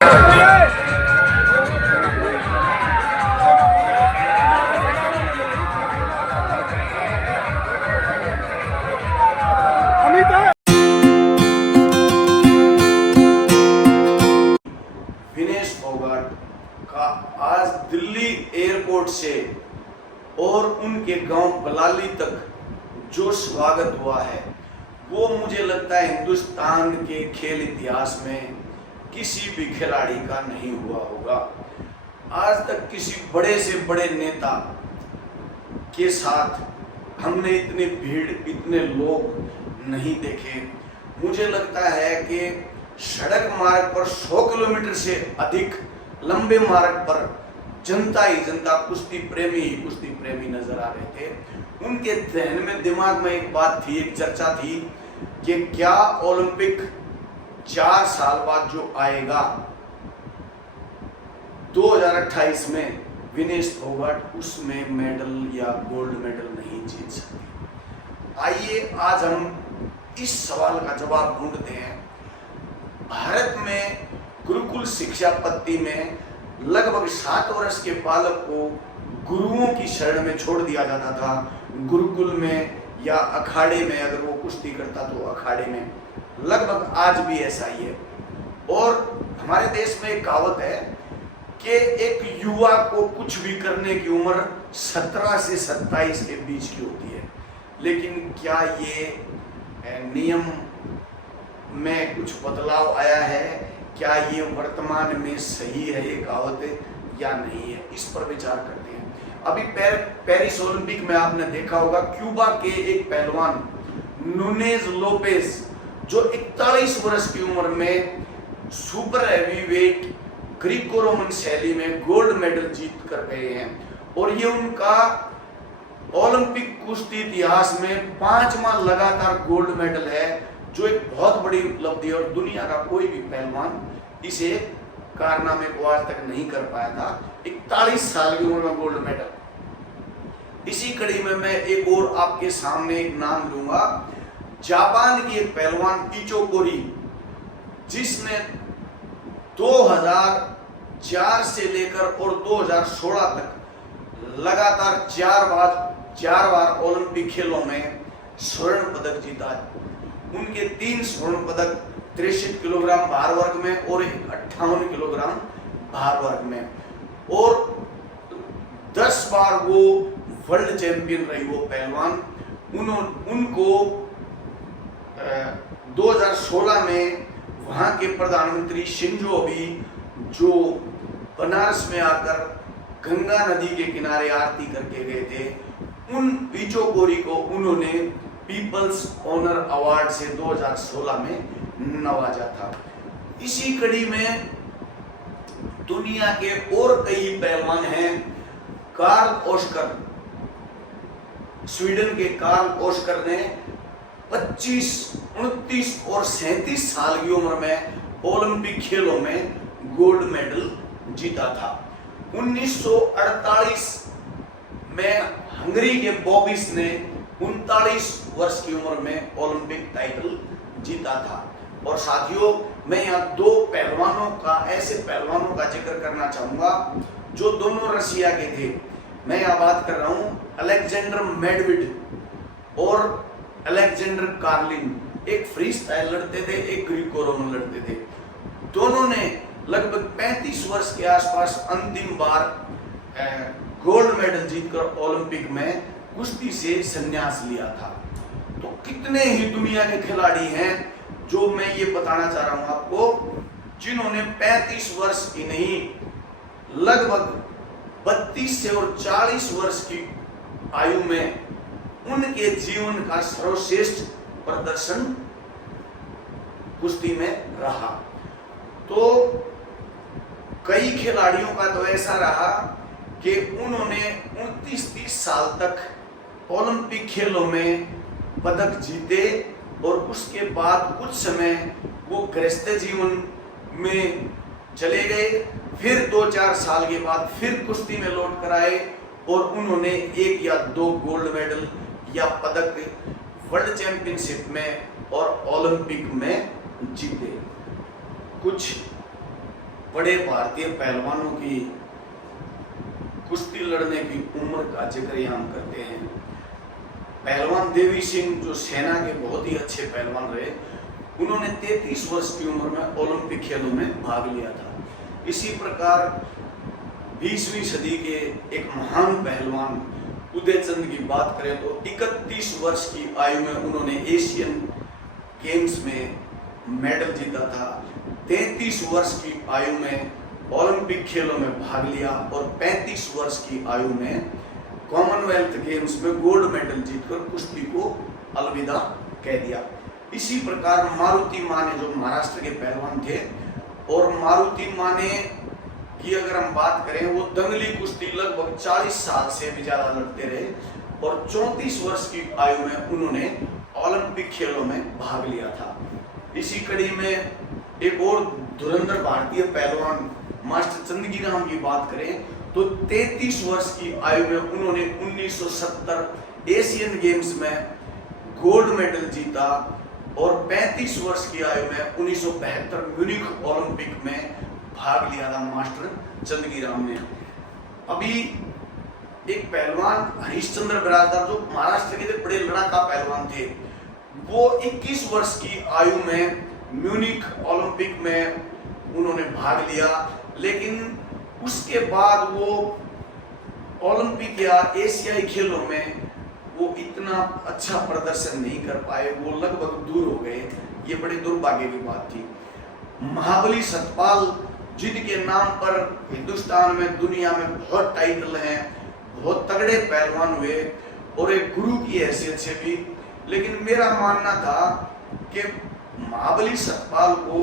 विनेश फोगाट का आज दिल्ली एयरपोर्ट से और उनके गांव बलाली तक जो स्वागत हुआ है वो मुझे लगता है हिंदुस्तान के खेल इतिहास में किसी भी खिलाड़ी का नहीं हुआ होगा। आज तक किसी बड़े से बड़े नेता के साथ हमने इतनी भीड़, इतने लोग नहीं देखे। मुझे लगता है कि सड़क मार्ग पर 100 किलोमीटर से अधिक लंबे मार्ग पर जनता ही जनता, कुश्ती प्रेमी ही कुश्ती प्रेमी नजर आ रहे थे। उनके जहन में, दिमाग में एक बात थी, एक चर्चा थी कि क्या ओलंपिक 4 साल बाद जो आएगा 2028 में, विनेश फोगाट उसमें मेडल या गोल्ड मेडल नहीं जीत सकते। आइए आज हम इस सवाल का जवाब ढूंढते हैं। भारत में गुरुकुल शिक्षा पद्धति में लगभग 7 वर्ष के बालक को गुरुओं की शरण में छोड़ दिया जाता था। गुरुकुल में या अखाड़े में, अगर वो कुश्ती करता तो अखाड़े में, लगभग आज भी ऐसा ही है। और हमारे देश में एक कहावत है कि एक युवा को कुछ भी करने की उम्र 17 से 27 के बीच की होती है। लेकिन क्या ये नियम में कुछ बदलाव आया है? क्या ये वर्तमान में सही है ये कहावत या नहीं है? इस पर विचार करते हैं। अभी पेरिस ओलंपिक में आपने देखा होगा, क्यूबा के एक पहलवान नुनेज लोपेज जो 41 वर्ष की उम्र में सुपर हैवीवेट ग्रीको रोमन शैली में गोल्ड मेडल जीत कर गए हैं। और ये उनका ओलंपिक कुश्ती इतिहास में 5वां लगातार गोल्ड मेडल है, जो एक बहुत बड़ी उपलब्धि है। और दुनिया का कोई भी पहलवान इसे कारनामे को आज तक नहीं कर पाया था। 41 साल की उम्र में गोल्ड मेडल। इसी कड़ी में मैं एक और आपके सामने एक नाम लूंगा, जापान की एक पहलवान इचोकोरी, जिसने 2004 से लेकर और 2016 तक लगातार 4 बार ओलंपिक खेलों में स्वर्ण पदक जीता है। उनके 3 स्वर्ण पदक 63 किलोग्राम भार वर्ग में और 58 किलोग्राम भार वर्ग में, और 10 बार वो वर्ल्ड चैंपियन रही वो पहलवान। उनको 2016 में वहां के प्रधानमंत्री शिंजो अबे, जो बनारस में आकर गंगा नदी के किनारे आरती करके गए थे, उन इचोकोरी को उन्होंने पीपल्स ऑनर अवार्ड से 2016 में नवाजा था। इसी कड़ी में दुनिया के और कई पहलवान हैं। कार्ल ओस्कर, स्वीडन के कार्ल ओस्कर ने 25, 29 और 37 साल की उम्र में ओलंपिक खेलों में गोल्ड मेडल जीता था। 1948 में हंगरी के बॉबिस ने 39 वर्ष की उम्र में ओलंपिक टाइटल जीता था। और साथियों, मैं यहाँ 2 पहलवानों का, ऐसे पहलवानों का जिक्र करना चाहूंगा जो दोनों रशिया के थे। मैं यहाँ बात कर रहा हूँ अलेक्जेंडर मेडविड और अलेक्जेंडर कार्लिन। एक फ्री स्टाइल लड़ते थे, एक ग्रीको रोमन लड़ते थे। दोनों ने लगभग 35 वर्ष के आसपास अंतिम बार गोल्ड मेडल जीतकर ओलंपिक में कुश्ती से संन्यास लिया था। तो कितने ही दुनिया के खिलाड़ी हैं जो मैं ये बताना चाह रहा हूं आपको, जिन्होंने 35 वर्ष की नहीं, लगभग 32 से और 40 वर्ष की आयु में उनके जीवन का सर्वश्रेष्ठ प्रदर्शन कुश्ती में रहा। तो कई खिलाड़ियों का तो ऐसा रहा कि उन्होंने 29-30 साल तक ओलंपिक खेलों में पदक जीते और उसके बाद कुछ समय वो गृहस्थ जीवन में चले गए। फिर 2-4 साल के बाद फिर कुश्ती में लौट कर आए और उन्होंने 1 या 2 गोल्ड मेडल या पदक वर्ल्ड चैंपियनशिप में और ओलंपिक में जीते। कुछ बड़े भारतीय पहलवानों की कुश्ती लड़ने की उम्र का जिक्र यहाँ हम करते हैं। पहलवान देवी सिंह जो सेना के बहुत ही अच्छे पहलवान रहे, उन्होंने 33 वर्ष की उम्र में ओलंपिक खेलों में भाग लिया था। इसी प्रकार 20वीं सदी के एक महान पहलवान उदयचंद की बात करें तो 31 वर्ष की आयु में उन्होंने एशियन गेम्स में मेडल जीता था। 33 वर्ष की आयु में ओलंपिक खेलों में भाग लिया और 35 वर्ष की आयु में कॉमनवेल्थ गेम्स में गोल्ड मेडल जीतकर कुश्ती को अलविदा कह दिया। इसी प्रकार मारुति माने जो महाराष्ट्र के पहलवान थे, और मारुति माने की अगर हम बात करें, वो दंगली कुश्ती लगभग 40 साल से भी ज्यादा लड़ते रहे और 34 वर्ष की आयु में उन्होंने ओलंपिक खेलों में भाग लिया था। इसी कड़ी में एक और धुरंधर भारतीय पहलवान मास्टर चंदगीराम की बात करें तो 33 वर्ष की आयु में उन्होंने 1970 एशियन गेम्स में गोल्ड मेडल जीता और 35 वर्ष की आयु में 1972 म्यूनिख ओलंपिक में भाग लिया था मास्टर चंदगीराम ने। अभी एक पहलवान हरिश्चंद्र बिरादर जो महाराष्ट्र के बड़े लड़ाका पहलवान थे, वो 21 वर्ष की आयु में म्यूनिख ओलंपिक में उन्होंने भाग लिया, लेकिन उसके बाद वो ओलंपिक या एशियाई खेलों में वो इतना अच्छा प्रदर्शन नहीं कर पाए, वो लगभग दूर हो गए। ये बड़े दुर्भाग्य की बात थी। महाबली सतपाल जिनके नाम पर हिंदुस्तान में दुनिया में बहुत टाइटल हैं, बहुत तगड़े पहलवान हुए और एक गुरु की हैसियत से भी, लेकिन मेरा मानना था कि महाबली सतपाल को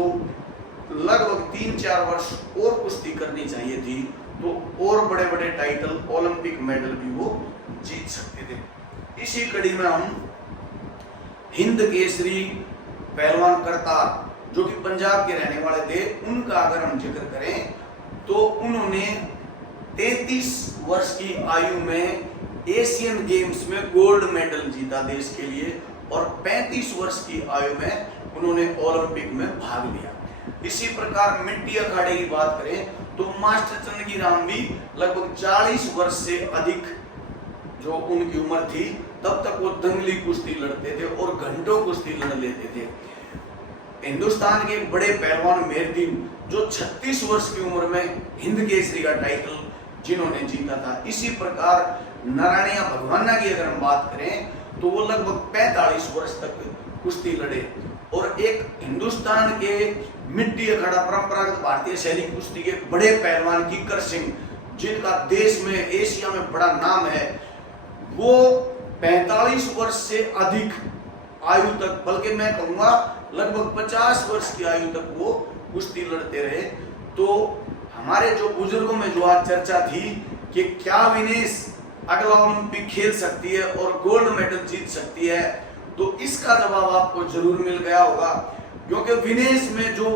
लगभग 3-4 वर्ष और कुश्ती करनी चाहिए थी, तो और बड़े बड़े टाइटल ओलंपिक मेडल भी वो जीत सकते थे। इसी कड़ी में हम हिंद केसरी पहलवान करतार जो कि पंजाब के रहने वाले थे, उनका अगर हम जिक्र करें तो उन्होंने 33 वर्ष की आयु में एशियन गेम्स में गोल्ड मेडल जीता देश के लिए और 35 वर्ष की आयु में उन्होंने ओलंपिक में भाग लिया। इसी प्रकार मिट्टी अखाड़े की बात करें तो मास्टर चंदगीराम भी लगभग 40 वर्ष से अधिक जो उनकी उम्र थी, तब तक वो दंगली कुश्ती लड़ते थे और घंटों कुश्ती लड़ लेते थे। हिंदुस्तान के एक बड़े पहलवान मेहरदीन जो 36 वर्ष की उम्र में हिंद केसरी का टाइटल जिन्होंने जीता था। इसी प्रकार नारायण भगवाना की अगर हम बात करें तो वो लगभग 45 वर्ष तक कुश्ती लड़े और एक हिंदुस्तान के मिट्टी अखाड़ा परंपरागत भारतीय शैली कुश्ती के बड़े पहलवान किकर सिंह जिनका देश में एशिया में बड़ा नाम है, वो 45 वर्ष से अधिक आयु तक, बल्कि मैं कहूँगा लगभग 50 वर्ष की आयु तक वो कुश्ती लड़ते रहे। तो हमारे जो बुजुर्गों में जो आज चर्चा थी कि क्या विनेश अगला ओलंपिक खेल सकती है और गोल्ड मेडल जीत सकती है, तो इसका जवाब आपको जरूर मिल गया होगा, क्योंकि विनेश में जो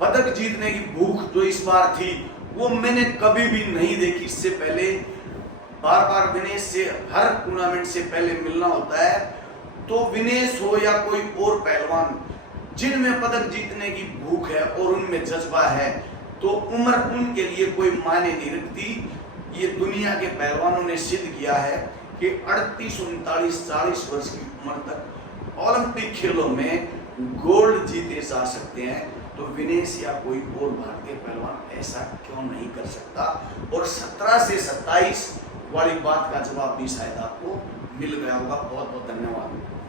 पदक जीतने की भूख जो इस बार थी वो मैंने कभी भी नहीं देखी। इससे पहले बार बार विनेश से हर टूर्नामेंट से पहले मिलना होता है, तो विनेश हो या कोई और पहलवान जिनमें पदक जीतने की भूख है और उनमें जज्बा है, तो उम्र उनके लिए कोई मायने नहीं रखती। ये दुनिया के पहलवानों ने सिद्ध किया है कि 38, 39, 40 वर्ष की उम्र तक ओलंपिक खेलों में गोल्ड जीते जा सकते हैं। तो विनेश या कोई और भारतीय पहलवान ऐसा क्यों नहीं कर सकता। और 17 से 27 वाली बात का जवाब भी शायद आपको मिल गया होगा। बहुत बहुत धन्यवाद।